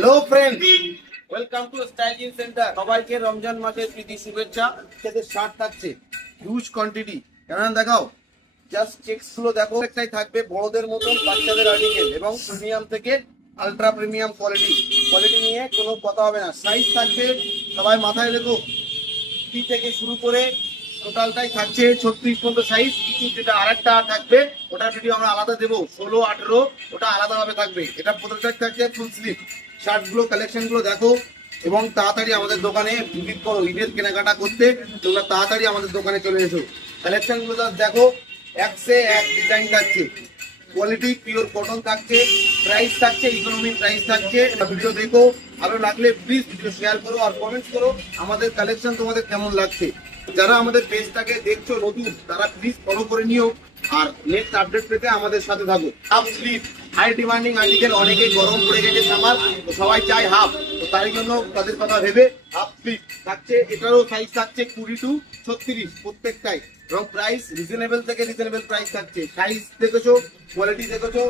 Hello friend, welcome to style জিন centre. সবাইকে রমজান মাসের প্রীতি শুভেচ্ছা। এতে শার্ট থাকছে হিউজ কোয়ান্টিটি। কেমন দেখাও, জাস্ট চেকস গুলো দেখো। একটাই থাকবে বড়দের মতন বাচ্চাদের আর্টিকেল এবং প্রিমিয়াম থেকে আলট্রা প্রিমিয়াম কোয়ালিটি নিয়ে কোনো কথা হবে না। সাইজ থাকবে, সবাই মাথায় রেখো, পি থেকে শুরু করে টোটালটাই থাকছে 36 পর্যন্ত সাইজ। কিছু যেটা আরেকটা থাকবে ওটার ভিডিও আমরা আলাদা দেবো, 16, 18 ওটা আলাদাভাবে থাকবে। এটা প্রত্যেকটা থাকছে ফুল স্লিভ। শার্টগুলো কালেকশনগুলো দেখো এবং তাড়াতাড়ি আমাদের দোকানে ভিজিট করো। ঈদের কেনাকাটা করতে তোমরা তাড়াতাড়ি আমাদের দোকানে চলে এসো। কালেকশনগুলো দেখো, এক সে এক ডিজাইন থাকছে, কোয়ালিটি পিওর কটন থাকছে, প্রাইস থাকছে ইকোনমিক প্রাইস থাকছে। ভিডিও দেখো, ভালো লাগলে প্লিজ ভিডিও শেয়ার করো আর কমেন্টস করো আমাদের কালেকশন তোমাদের কেমন লাগছে। যারা আমাদের পেজটাকে দেখছো নতুন, তারা প্লিজ ফলো করে নিও আর নেক্সট আপডেট পেতে আমাদের সাথে থাকো। Half sleeve high demanding article, অনেকেই গরম পড়ে গেছে সামার, তো সবাই চায় হাফ, তো তার জন্য তাদের কথা ভেবে হাফ স্লিভ থাকছে। এটারও সাইজ থাকছে 20 to 36 প্রত্যেকটাই, এবং প্রাইস রিজনেবল থেকে রিজনেবল প্রাইস থাকছে। সাইজ দেখেছো, কোয়ালিটি দেখেছো।